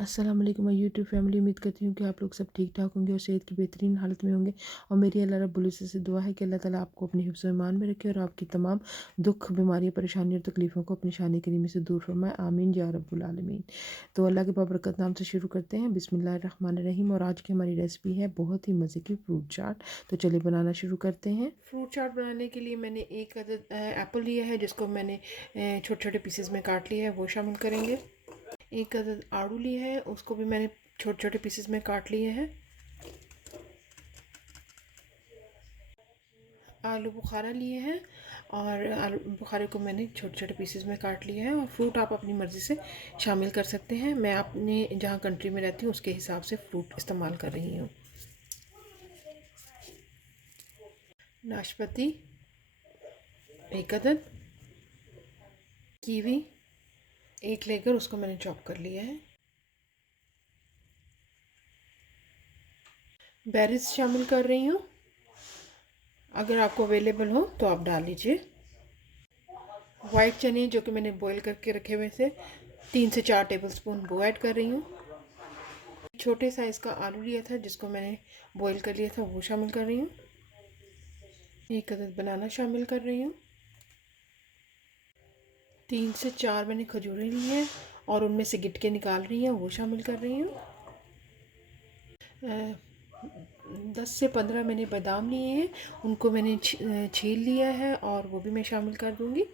अस्सलाम वालेकुम my YouTube family. उम्मीद करती हूँ कि आप लोग सब ठीक ठाक होंगे और सेहत की बेहतरीन हालत में होंगे। और मेरी अल्लाह रब्बुल इज़्ज़त से दुआ है कि अल्लाह ताला आपको अपने हिफ्ज़ और ईमान में रखे और आपकी तमाम दुख, बीमारियाँ, परेशानी और तकलीफ़ों को अपनी शान करीम से दूर फरमाए। आमीन या रब्बुल आलमीन। तो अल्लाह के बाबरकत नाम से शुरू करते हैं। बिस्मिल्लाहिर्रहमानिर्रहीम। और आज की हमारी रेसिपी है बहुत ही मज़े की फ्रूट चाट। तो चलिए बनाना शुरू करते हैं। फ्रूट चाट बनाने के लिए मैंने एक अदद एप्पल लिया है, जिसको मैंने छोटे छोटे पीसेस में काट लिया है, वो शामिल करेंगे। एक अदद आड़ू लिया है, उसको भी मैंने छोटे छोटे पीसेस में काट लिए हैं। आलू बुखारा लिए हैं और आलू बुखारे को मैंने छोटे छोटे पीसेस में काट लिया है। और फ्रूट आप अपनी मर्ज़ी से शामिल कर सकते हैं। मैं अपने जहाँ कंट्री में रहती हूँ उसके हिसाब से फ्रूट इस्तेमाल कर रही हूँ। नाशपाती एक अदद, कीवी एक लेकर उसको मैंने चॉप कर लिया है। बेरीज शामिल कर रही हूँ, अगर आपको अवेलेबल हो तो आप डाल लीजिए। वाइट चने जो कि मैंने बॉईल करके रखे हुए थे, 3 से 4 टेबलस्पून वो ऐड कर रही हूँ। छोटे साइज़ का आलू लिया था जिसको मैंने बॉईल कर लिया था, वो शामिल कर रही हूँ। एक अदद बनाना शामिल कर रही हूँ। 3 से 4 मैंने खजूरें ली हैं और उनमें से गिटके निकाल रही हैं, वो शामिल कर रही हूँ। 10 से 15 मैंने बादाम लिए हैं, उनको मैंने छील लिया है और वो भी मैं शामिल कर दूँगी।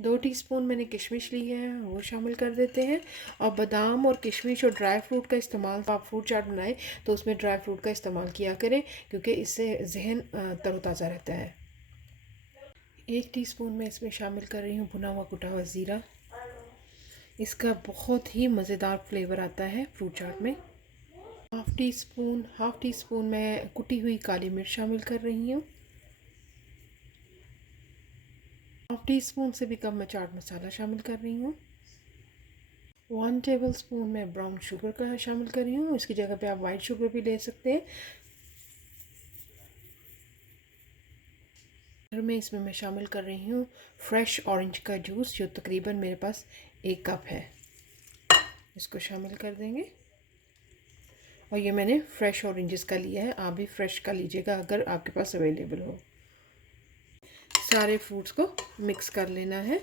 2 टीस्पून मैंने किशमिश ली है, वो शामिल कर देते हैं। और बादाम और किशमिश और ड्राई फ्रूट का इस्तेमाल, आप फ्रूट चाट बनाएं तो उसमें ड्राई फ्रूट का इस्तेमाल किया करें, क्योंकि इससे जहन तरोताज़ा रहता है। 1 टीस्पून मैं इसमें शामिल कर रही हूँ भुना हुआ कुटा हुआ ज़ीरा। इसका बहुत ही मज़ेदार फ्लेवर आता है फ्रूट चाट में। हाफ़ टी स्पून मैं कुटी हुई काली मिर्च शामिल कर रही हूँ। हाफ़ टी स्पून से भी कम मैं चाट मसाला शामिल कर रही हूँ। 1 टेबल स्पून मैं ब्राउन शुगर का शामिल कर रही हूँ, इसकी जगह पे आप वाइट शुगर भी ले सकते हैं। और मैं इसमें शामिल कर रही हूँ फ्रेश ऑरेंज का जूस, जो तकरीबन मेरे पास 1 कप है, इसको शामिल कर देंगे। और ये मैंने फ्रेश ऑरेंजेस का लिया है, आप भी फ्रेश का लीजिएगा अगर आपके पास अवेलेबल हो। सारे फ्रूट्स को मिक्स कर लेना है।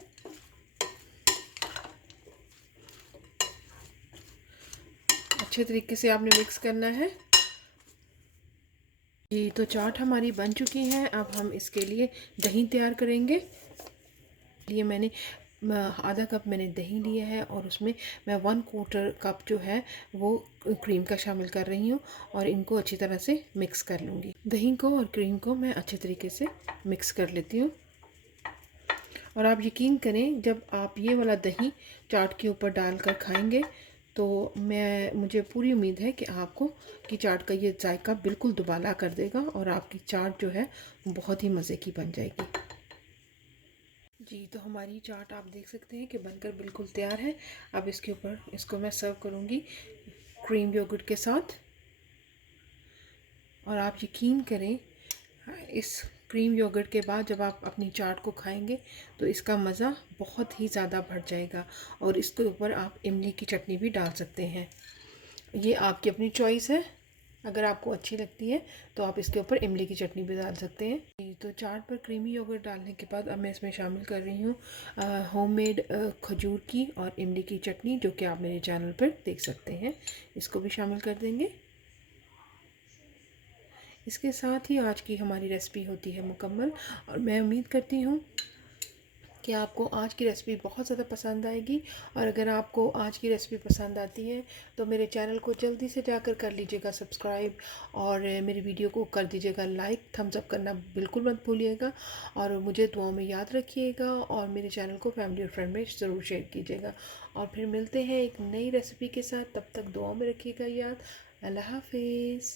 अच्छे तरीके से आपने मिक्स करना है। ये तो चाट हमारी बन चुकी है। अब हम इसके लिए दही तैयार करेंगे। ये मैंने आधा कप मैंने दही लिया है और उसमें मैं 1/4 कप जो है वो क्रीम का शामिल कर रही हूँ और इनको अच्छी तरह से मिक्स कर लूँगी। दही को और क्रीम को मैं अच्छे तरीके से मिक्स कर लेती हूँ। और आप यकीन करें, जब आप ये वाला दही चाट के ऊपर डालकर खाएंगे तो मुझे पूरी उम्मीद है कि आपको की चाट का ये जायका बिल्कुल दुबाला कर देगा और आपकी चाट जो है बहुत ही मज़े की बन जाएगी। जी, तो हमारी चाट आप देख सकते हैं कि बनकर बिल्कुल तैयार है। अब इसके ऊपर इसको मैं सर्व करूँगी क्रीम योगर्ट के साथ। और आप यकीन करें, इस क्रीम योगर्ट के बाद जब आप अपनी चाट को खाएंगे तो इसका मज़ा बहुत ही ज़्यादा बढ़ जाएगा। और इसके ऊपर आप इमली की चटनी भी डाल सकते हैं, ये आपकी अपनी चॉइस है। अगर आपको अच्छी लगती है तो आप इसके ऊपर इमली की चटनी भी डाल सकते हैं। तो चाट पर क्रीमी योगर्ट डालने के बाद अब मैं इसमें शामिल कर रही हूँ होममेड खजूर की और इमली की चटनी, जो कि आप मेरे चैनल पर देख सकते हैं। इसको भी शामिल कर देंगे। इसके साथ ही आज की हमारी रेसिपी होती है मुकम्मल। और मैं उम्मीद करती हूँ कि आपको आज की रेसिपी बहुत ज़्यादा पसंद आएगी। और अगर आपको आज की रेसिपी पसंद आती है तो मेरे चैनल को जल्दी से जाकर कर लीजिएगा सब्सक्राइब और मेरी वीडियो को कर दीजिएगा लाइक, थम्स अप करना बिल्कुल मत भूलिएगा। और मुझे दुआओं में याद रखिएगा और मेरे चैनल को फैमिली और फ्रेंड में ज़रूर शेयर कीजिएगा। और फिर मिलते हैं एक नई रेसिपी के साथ, तब तक दुआओं में रखिएगा याद। अल्लाह हाफिज़।